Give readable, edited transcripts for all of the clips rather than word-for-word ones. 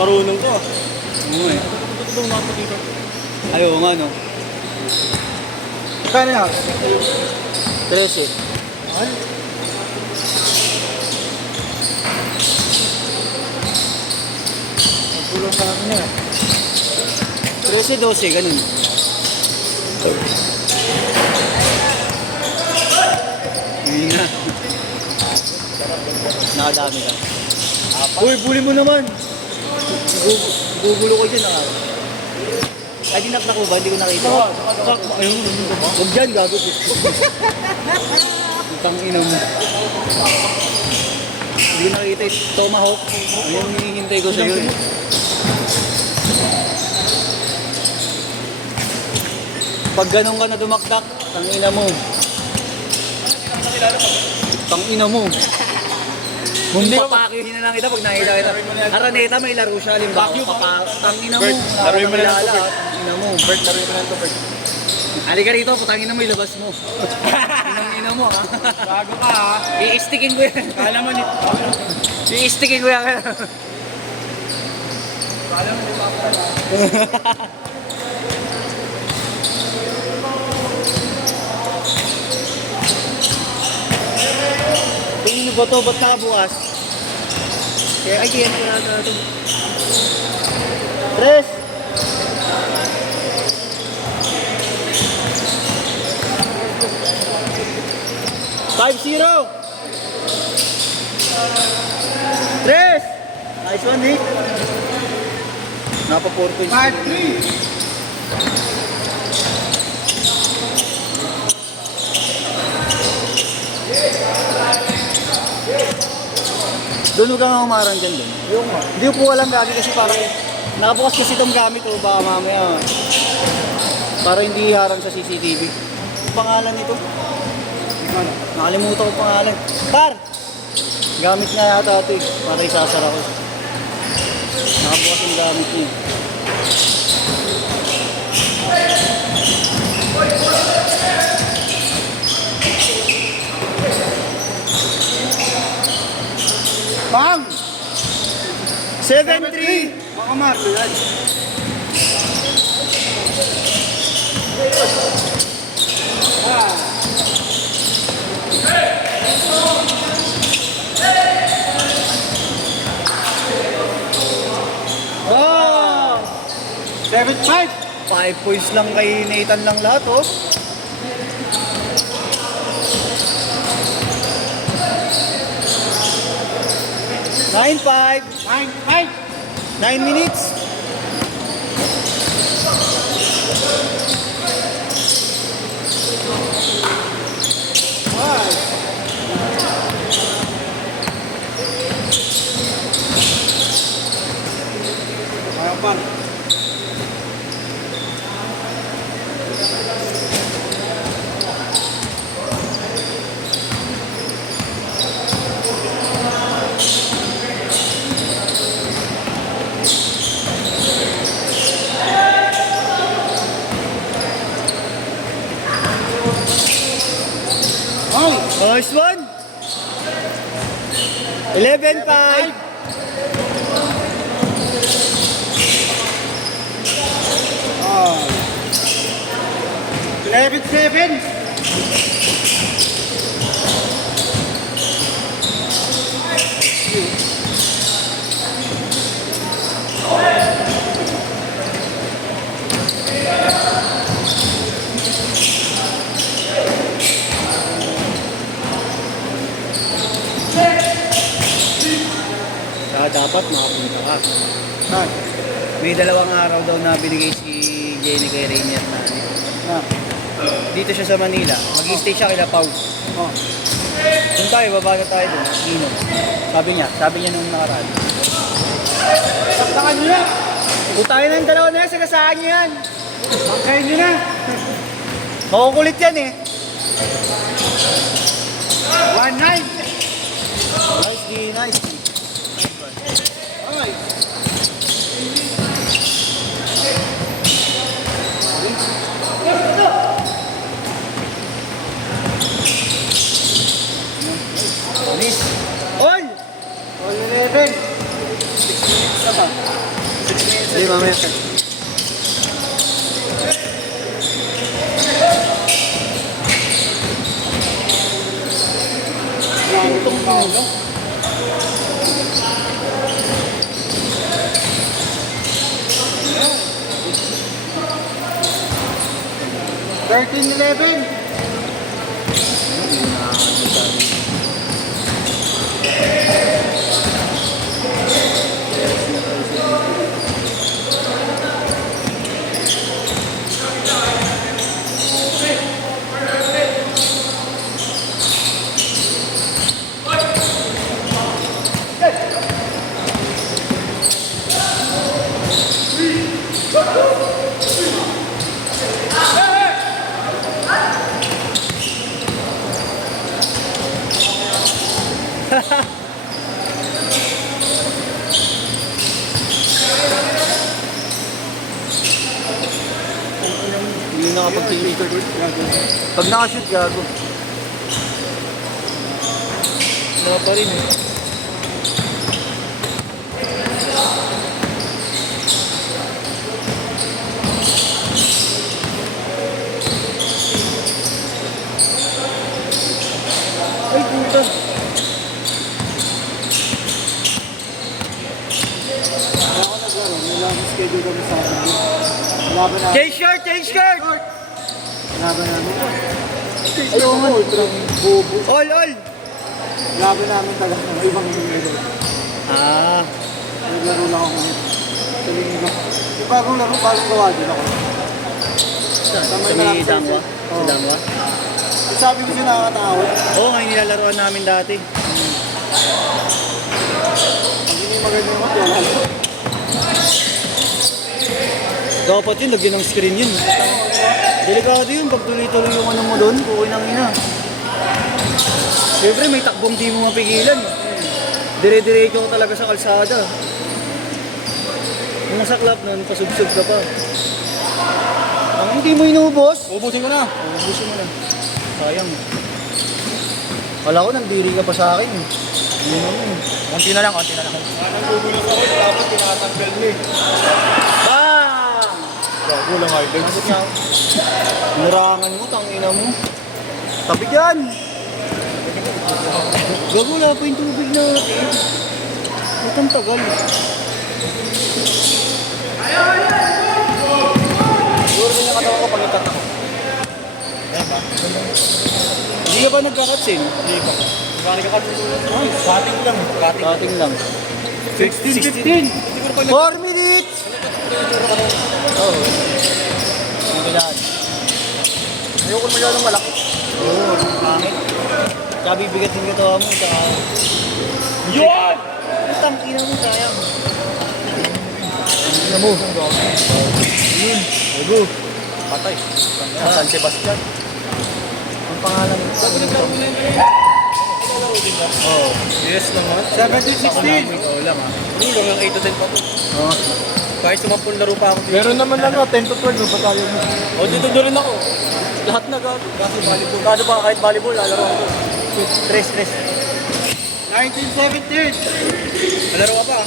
Marunong to. Oo eh. Ito natin dito. Ay, oo nga no. Kano na? 13. Ay. Magpulong sa akin niya. 13, 12, ganun. Hindi na. Nakadami ka. Uy, buli mo naman. Gugulo ko dyan ah. Ay, dinaknak ko ba? Hindi ko nakita. Ayun. Huwag dyan, gago. Utang ina mo. Hindi ko nakita yung tomahawk. Ayun yung hinihintay ko sa'yo eh. Pag ganun ka na dumakdak, tangina mo. Tangina mo. Hindi ko papakyuhin na lang kita pag nakita kita. Araneta, may laro siya. Halimbawa, tangina mo. Laruin mo na lang to, Bert. Tangina mo. Bert, laruin mo na ito, Bert. Halika rito, putangina mo, ilabas mo. Tangina mo, ha? Bago ka, ha? I-stickin ko yan. Kala mo nito. I-stickin ko yan. Kala mo nito. Tingin ba ito? Ba't nakabukas? Kaya, ay, yan ko na ito. Tres! Five, zero! Tres! Nice one, Nick. Napa 4 points. 5-3. Doon huwag kang umarang dyan doon. Yung nga. Hindi ko po alam gagi kasi parang nakabukas kasi itong gamit ko baka mamaya para hindi harang sa CCTV. Pangalan nito? Nakalimutan ko pangalan. Par! Gamit na yata ito eh. Para isasara ko. Nakabukas yung gamit niya. Bang! 7-3! Baka marlo yan. Oh! 7-5. 5 points lang kay Nathan lang lahat oh. Nine, 5, 9-5. 9 minutes. Kaya pa. Ay! Nice one. 11-5. Ah. 11-7. Dapat makapunta ka. Ah. May 2 araw daw na binigay si Jenny kay Rainier na Ah. dito siya sa Manila. Mag-i-stay siya kila Pau. Oh. Doon tayo, baba na tayo doon. Inom. Sabi niya nung nakaraan. Saktakan nyo na. Kung tayo ng 2 na yan, sagasaan niyo yan. Pagkain nyo na. Makukulit yan eh. 1-9. Nice, D, nice. Ay. Miss. All! All 11. 6 minutes na ba? Hindi, mamaya. Itong paulo. Thirteen, 11. Hindi nakapag-shoot. Pag nakashoot, gago. Wala pa rin eh. Ay, puta. Ako naglaro. May lang schedule kami sa akin. Laban namin. T-shirt! T-shirt! Laban namin. Ayaw nga. Ultrang bobo. All! Laban namin talaga ng ibang level. Ah. Naglaro lang ako ngayon. Sa linggo. Yung bagong laro, bagong gawa din ako. Sa Tamay may malapit sa Damwa? set. Sa Oo. Damwa? Sabi ko siya nakakatawa. Oo, ngayon nilalaroan namin dati. Pag hindi maganda naman, wala lang. Dapat yun, lagyan ng screen yun. Delikado yun, pag tuloy-tuloy yung ano mo doon, kukuy ng ina. Siyempre, may takbong di mo mapigilan. Dire-diretso ka talaga sa kalsada. Yung masaklap nun, pasubsob ka pa. Ang hindi mo inubos. Ubusin ko na. Ubusin mo na. Sayang. Kala ko nandiri ka pa sa akin. Hindi naman. Konti na lang, konti na lang. Anong gugulo sa ulit, dapat tinatanggal niya. Bang! Gago lang ay. Bakit nga? Narangan mo, tangina mo. Tabi dyan! Gago, wala pa yung tubig natin. Ba't ang tagal? Siguro din yung katawan ko pag ikat ako. Hindi ka ba nagkakatsin? Hindi ko. Bakit ka katulungan? Bating lang. Dating lang. 16, 15. 4 minutes! Oo. Hindi ko yan. Ayoko masyadong malaki. Oo, pangit. Tsaka bibigat yung katawa mo. Tsaka... Yun! Putang ina mo, sayang. Ina mo. Yun. Bago. Patay. San Sebastian. Ang pangalan mo. Oo. Yes naman. 17, 16. Ikaw lang ha. Hindi lang 8 to 10 pa to. Oo. Kahit sumampun laro pa ako dito. Meron naman ano, 10 to 12, no? Batalyon mo. O dito na rin ako. Lahat na gago. Kasi volleyball. Kaso pa kahit volleyball, lalaro ako. Tres. 19, 17. Lalaro ka pa ha.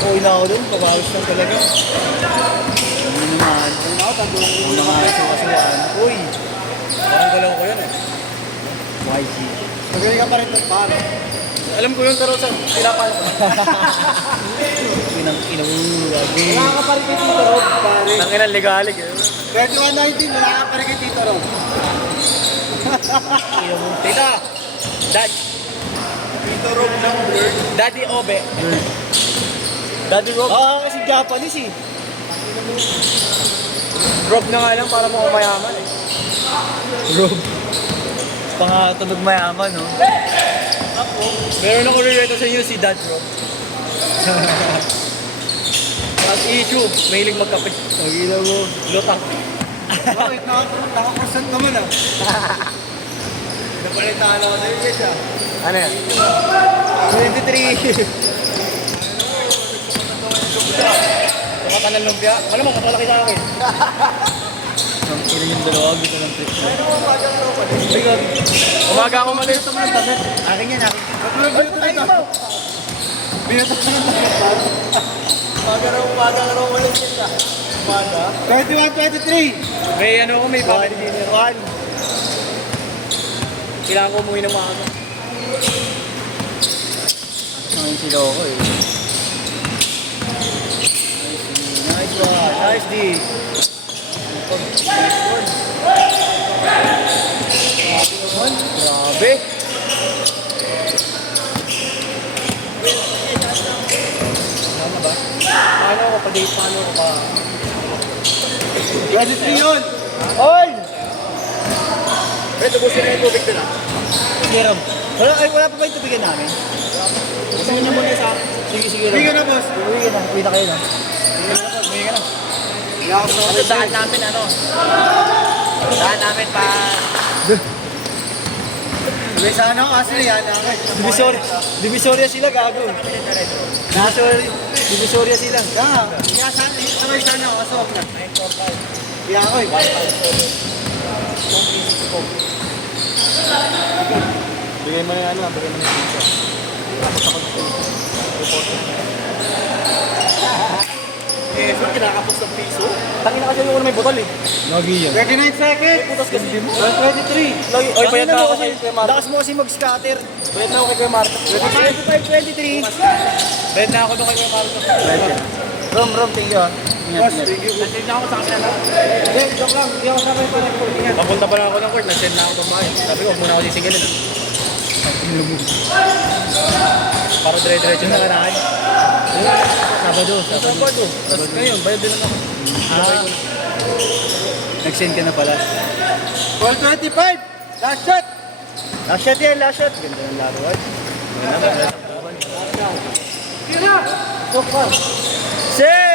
Oo, ina ako dun. Pabawis lang talaga. Ano naman? Ano ako, tandong ko Ano naman sa kasuhan? Uy! Parang galaw ko yan eh. YG. Magaling ka pa rin ng paro. Alam ko yun pero sa pinapalo ko. Inang lagi. Wala ka pa rin kay Tito Rob, pare. Nanginan ligalig eh. 21-19, wala ka pa rin kay Tito Rob. Tita! Dad! Tito Rob number. Daddy Obe. Daddy Rob. Kasi Japanese eh. Rob na nga lang para mo mayaman eh. Rob. Pangatunog mayaman, no? Meron ako rin sa inyo si Dad Rob. As issue, mahilig magkape. Pagila mo. Lutang. Bakit? Naka-percent naman ah. Napalitaan ako sa iyo, guys ah. Ano yan? 23. Tumatanal lumpia. Malamang katalaki sa akin. Ang ina yung dalawa, gusto ng trip na. Ay, God. Umaga ako mali. Akin yan, akin. Matulog dito na ito. Binato ko ng takot. Umaga na raw ulit kita. Umaga. 21-23. May ano ako, may family dinner. Kailangan ko umuwi ng maaga. Ngayon sila ako eh. Nice one. Nice D. Grabe. Ano ba? Paano ako pa-date? Paano ako pa... 23 yun. All! Pre, tubusin na yung tubig doon ah. Sige, Rob. Wala pa ba yung tubigan namin? Gusto niyo muna sa akin. Sige, sige, Rob. Hindi ka na, boss. Uwi ka na. Uwi na kayo, no? Umuwi ka na. Yakap na Ano daan namin ano? Daan namin pa... May sa ano, Ashley, yan. Divisoria sila, gago. Divisoria sila. Kaya sabay sana ako, asok na. Kaya ako eh. Bigay mo na yung ano, bigay mo na yung pizza. Tapos ako dito. Eh, saan kinakapos ng piso? Tangin na kasi yung may botol eh. Lagi yan. 39 seconds. Putas kasi. 23. Lagi, oy, bayad na ako kay Kuya Marta. Lakas mo kasi mag-scatter. Bayad na ako kay Kuya Marta. 25-23. Bayad na ako doon kay Kuya Marta. Rom, thank you ah. Boss, thank you. Nasend na ako sa kanila. Hindi, joke lang. Hindi ako sabay pa ng court. Ingat. Papunta pa lang ako ng court, nasend na ako kumain. Sabi ko, huwag muna ako sisigilin. Para dire-diretso na kanahin. Sabado. Tapos ngayon, bayad din naman ako. Nag-send ka na pala. 12-25. Last shot. Last shot yan, last shot. Ganda ng laruan. Sige na. Joke lang. Set!